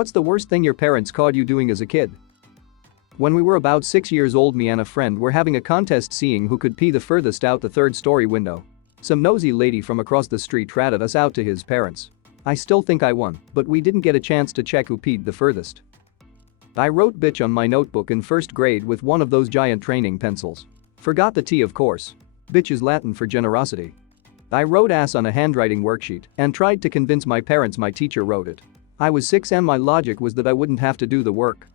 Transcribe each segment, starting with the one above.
What's the worst thing your parents caught you doing as a kid? When we were about 6 years old, me and a friend were having a contest seeing who could pee the furthest out the third-story window. Some nosy lady from across the street ratted us out to his parents. I still think I won, but we didn't get a chance to check who peed the furthest. I wrote bitch on my notebook in first grade with one of those giant training pencils. Forgot the T, of course. Bitch is Latin for generosity. I wrote ass on a handwriting worksheet and tried to convince my parents my teacher wrote it. I was 6 and my logic was that I wouldn't have to do the work.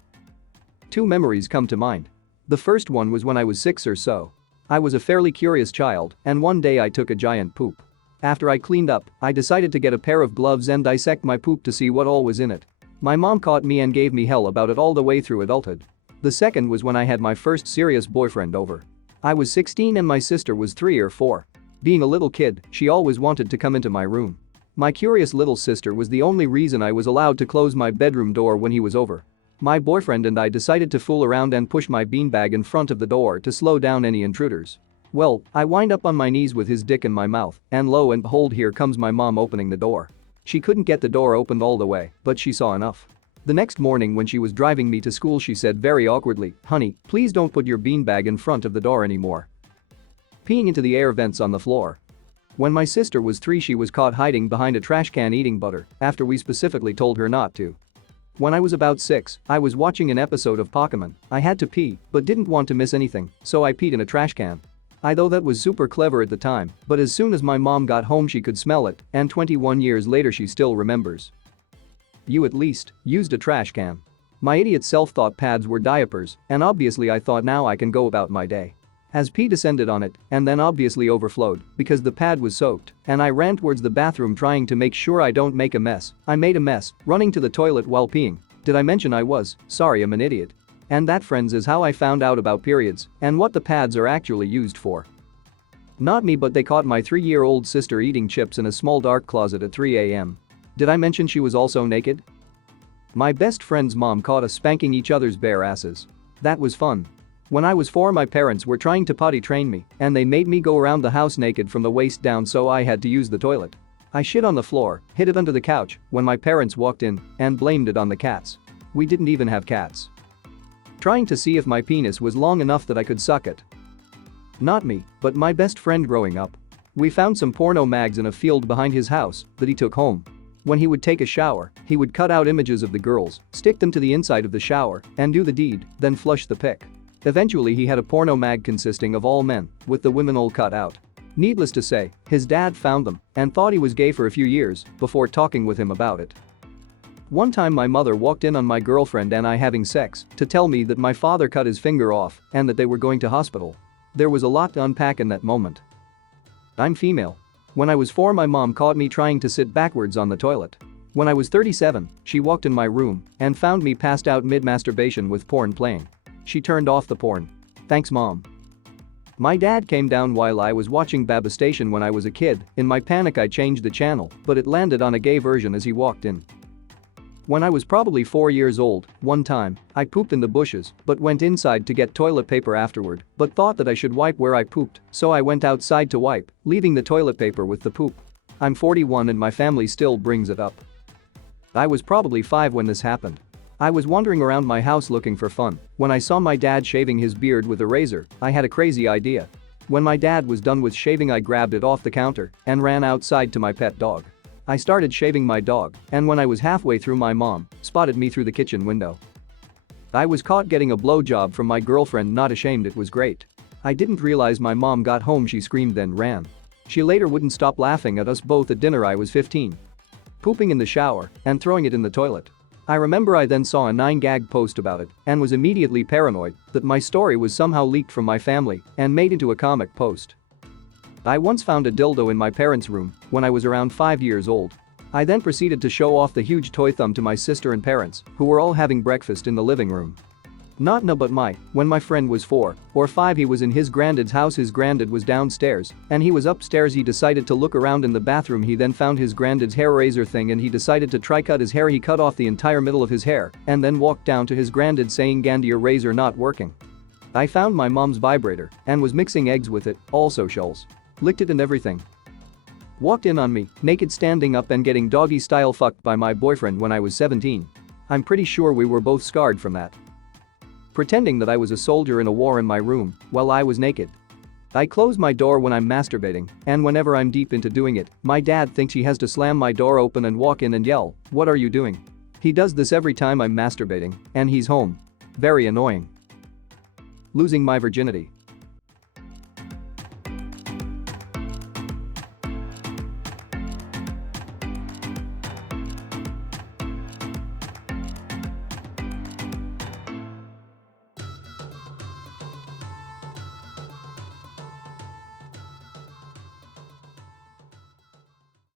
2 memories come to mind. The first one was when I was 6 or so. I was a fairly curious child, and one day I took a giant poop. After I cleaned up, I decided to get a pair of gloves and dissect my poop to see what all was in it. My mom caught me and gave me hell about it all the way through adulthood. The second was when I had my first serious boyfriend over. I was 16 and my sister was 3 or 4. Being a little kid, she always wanted to come into my room. My curious little sister was the only reason I was allowed to close my bedroom door when he was over. My boyfriend and I decided to fool around and push my beanbag in front of the door to slow down any intruders. Well, I wind up on my knees with his dick in my mouth, and lo and behold, here comes my mom opening the door. She couldn't get the door opened all the way, but she saw enough. The next morning when she was driving me to school, she said very awkwardly, "Honey, please don't put your beanbag in front of the door anymore." Peeing into the air vents on the floor. When my sister was 3, she was caught hiding behind a trash can eating butter after we specifically told her not to. When I was about 6, I was watching an episode of Pokemon. I had to pee but didn't want to miss anything, so I peed in a trash can. I thought that was super clever at the time, but as soon as my mom got home she could smell it, and 21 years later she still remembers. You at least used a trash can. My idiot self thought pads were diapers, and obviously I thought now I can go about my day. As pee descended on it and then obviously overflowed because the pad was soaked, and I ran towards the bathroom trying to make sure I don't make a mess. I made a mess, running to the toilet while peeing. Did I mention I was? Sorry, I'm an idiot. And that, friends, is how I found out about periods and what the pads are actually used for. Not me, but they caught my 3-year-old sister eating chips in a small dark closet at 3 a.m. Did I mention she was also naked? My best friend's mom caught us spanking each other's bare asses. That was fun. When I was 4, my parents were trying to potty train me, and they made me go around the house naked from the waist down, so I had to use the toilet. I shit on the floor, hid it under the couch when my parents walked in, and blamed it on the cats. We didn't even have cats. Trying to see if my penis was long enough that I could suck it. Not me, but my best friend growing up. We found some porno mags in a field behind his house that he took home. When he would take a shower, he would cut out images of the girls, stick them to the inside of the shower, and do the deed, then flush the pic. Eventually he had a porno mag consisting of all men, with the women all cut out. Needless to say, his dad found them and thought he was gay for a few years before talking with him about it. One time my mother walked in on my girlfriend and I having sex to tell me that my father cut his finger off and that they were going to hospital. There was a lot to unpack in that moment. I'm female. When I was 4, my mom caught me trying to sit backwards on the toilet. When I was 37, she walked in my room and found me passed out mid-masturbation with porn playing. She turned off the porn. Thanks, Mom. My dad came down while I was watching Baba Station when I was a kid. In my panic I changed the channel, but it landed on a gay version as he walked in. When I was probably 4 years old, one time, I pooped in the bushes but went inside to get toilet paper afterward, but thought that I should wipe where I pooped, so I went outside to wipe, leaving the toilet paper with the poop. I'm 41 and my family still brings it up. I was probably 5 when this happened. I was wandering around my house looking for fun when I saw my dad shaving his beard with a razor. I had a crazy idea. When my dad was done with shaving, I grabbed it off the counter and ran outside to my pet dog. I started shaving my dog, and when I was halfway through, my mom spotted me through the kitchen window. I was caught getting a blowjob from my girlfriend, not ashamed, it was great. I didn't realize my mom got home, she screamed then ran. She later wouldn't stop laughing at us both at dinner. I was 15. Pooping in the shower and throwing it in the toilet. I remember I then saw a 9gag post about it and was immediately paranoid that my story was somehow leaked from my family and made into a comic post. I once found a dildo in my parents' room when I was around 5 years old. I then proceeded to show off the huge toy thumb to my sister and parents, who were all having breakfast in the living room. Not no, but when my friend was 4 or 5, he was in his granddad's house. His granddad was downstairs and he was upstairs. He decided to look around in the bathroom. He then found his granddad's hair razor thing and he decided to try cut his hair. He cut off the entire middle of his hair and then walked down to his granddad saying, "Gandhi, your razor not working." I found my mom's vibrator and was mixing eggs with it, also shells. Licked it and everything. Walked in on me, naked, standing up and getting doggy style fucked by my boyfriend when I was 17. I'm pretty sure we were both scarred from that. Pretending that I was a soldier in a war in my room while I was naked. I close my door when I'm masturbating, and whenever I'm deep into doing it, my dad thinks he has to slam my door open and walk in and yell, "What are you doing?" He does this every time I'm masturbating, and he's home. Very annoying. Losing my virginity.